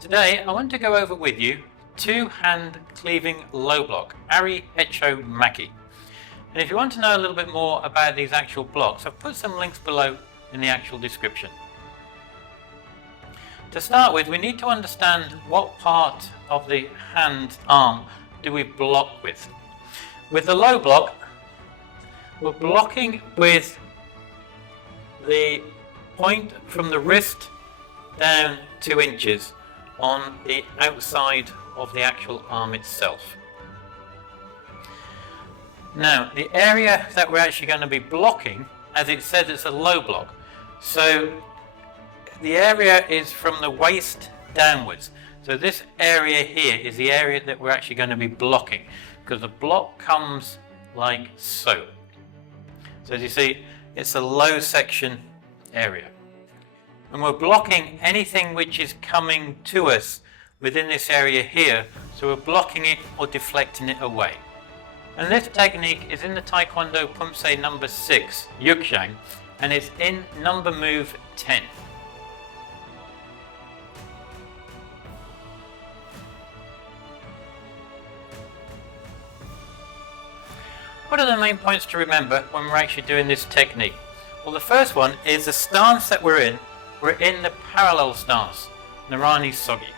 Today I want to go over with you two-hand cleaving low block, Arae, Hecho, Makki. And if you want to know a little bit more about these actual blocks, I've put some links below in the actual description. To start with, we need to understand what part of the hand arm do we block with. With the low block, we're blocking with the point from the wrist down 2 inches on the outside of the actual arm itself. Now, the area that we're actually going to be blocking, as it says, it's a low block. So the area is from the waist downwards. So this area here is the area that we're actually going to be blocking, because the block comes like so. So as you see, it's a low section area. And we're blocking anything which is coming to us within this area here, so we're blocking it or deflecting it away. And this technique is in the Taekwondo Poomsae number 6, Jang, and it's in number move 10. What are the main points to remember when we're actually doing this technique? Well, the first one is the stance that we're in. We're in the parallel stance, Narani Sogi.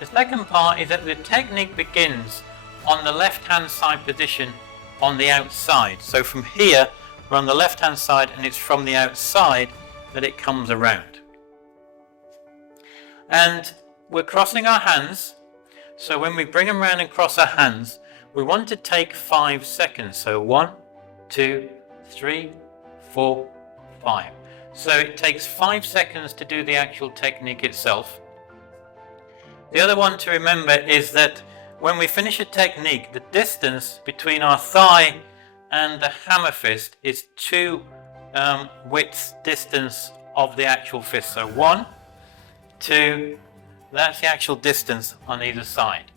The second part is that the technique begins on the left hand side position on the outside. So from here, we're on the left hand side, and it's from the outside that it comes around. And we're crossing our hands. So when we bring them around and cross our hands, we want to take 5 seconds. So 1, 2, 3, 4, 5. So it takes 5 seconds to do the actual technique itself. The other one to remember is that when we finish a technique, the distance between our thigh and the hammer fist is 2 widths distance of the actual fist. So 1, 2, that's the actual distance on either side.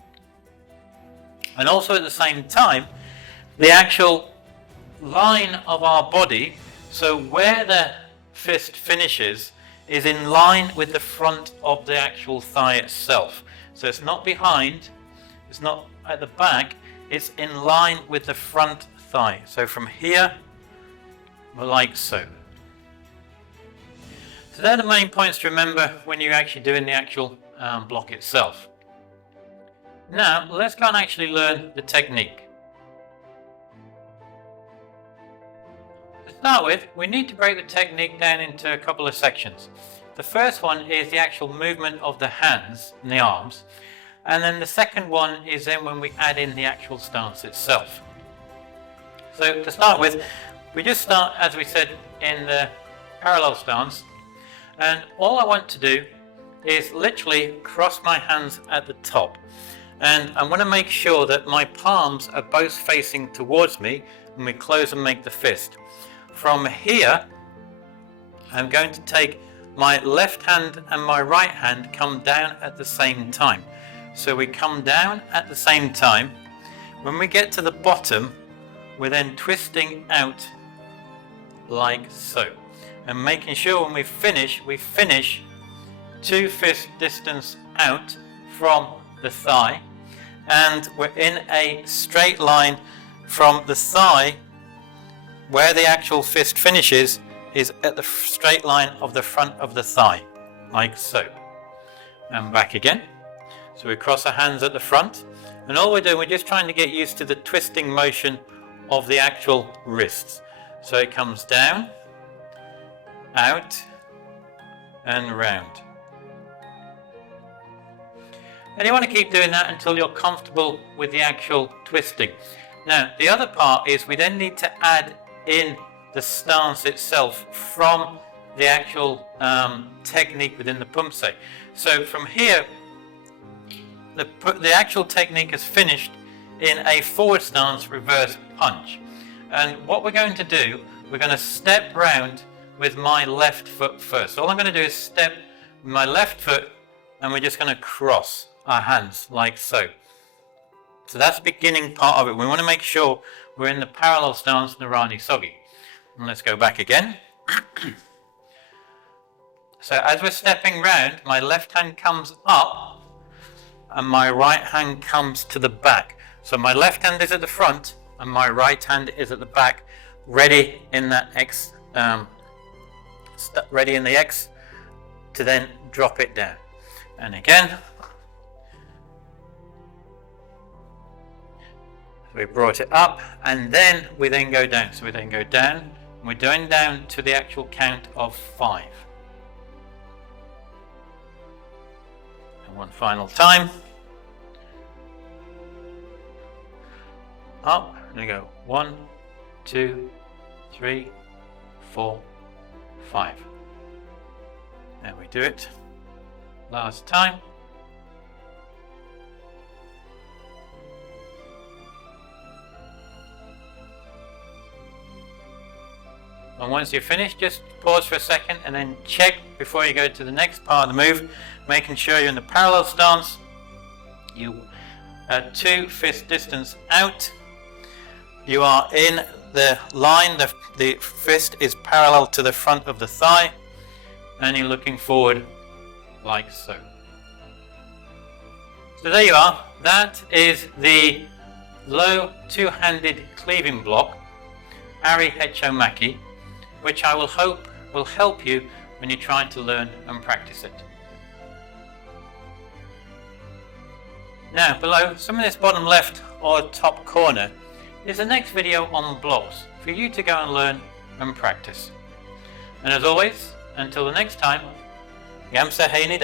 And also at the same time, the actual line of our body, so where the fist finishes, is in line with the front of the actual thigh itself. So it's not behind, it's not at the back, it's in line with the front thigh. So from here, like so. So they're the main points to remember when you're actually doing the actual block itself. Now, let's go and actually learn the technique. To start with, we need to break the technique down into a couple of sections. The first one is the actual movement of the hands and the arms, and then the second one is then when we add in the actual stance itself. So to start with, we just start, as we said, in the parallel stance, and all I want to do is literally cross my hands at the top. And I want to make sure that my palms are both facing towards me, and we close and make the fist. From here, I'm going to take my left hand and my right hand come down at the same time. So we come down at the same time. When we get to the bottom, we're then twisting out like so. And making sure when we finish 2 fist distance out from the thigh. And we're in a straight line from the thigh, where the actual fist finishes is at the straight line of the front of the thigh, like so. And back again. So we cross our hands at the front, and all we're doing, we're just trying to get used to the twisting motion of the actual wrists. So it comes down, out, and round. And you want to keep doing that until you're comfortable with the actual twisting. Now, the other part is we then need to add in the stance itself from the actual technique within the Poomsae. So from here, the actual technique is finished in a forward stance reverse punch. And what we're going to do, we're going to step round with my left foot first. So all I'm going to do is step with my left foot, and we're just going to cross our hands like so. So that's the beginning part of it. We want to make sure we're in the parallel stance, Narani Sogi. And let's go back again. So as we're stepping round, my left hand comes up and my right hand comes to the back. So my left hand is at the front and my right hand is at the back, ready in that X, ready in the X to then drop it down. And again, we brought it up, and then we then go down. So we then go down, and we're going down to the actual count of 5. And one final time. Up, and we go 1, 2, 3, 4, 5. Then we do it last time. And once you're finished, just pause for a second and then check before you go to the next part of the move, making sure you're in the parallel stance. You are 2 fist distance out. You are in the line, the fist is parallel to the front of the thigh, and you're looking forward like so. So there you are. That is the low two-handed cleaving block, Arae, Hecho, Makki, which I will hope will help you when you're trying to learn and practice it. Now below, some of this bottom left or top corner is the next video on blocks for you to go and learn and practice. And as always, until the next time, Gam Sa Hae Ni.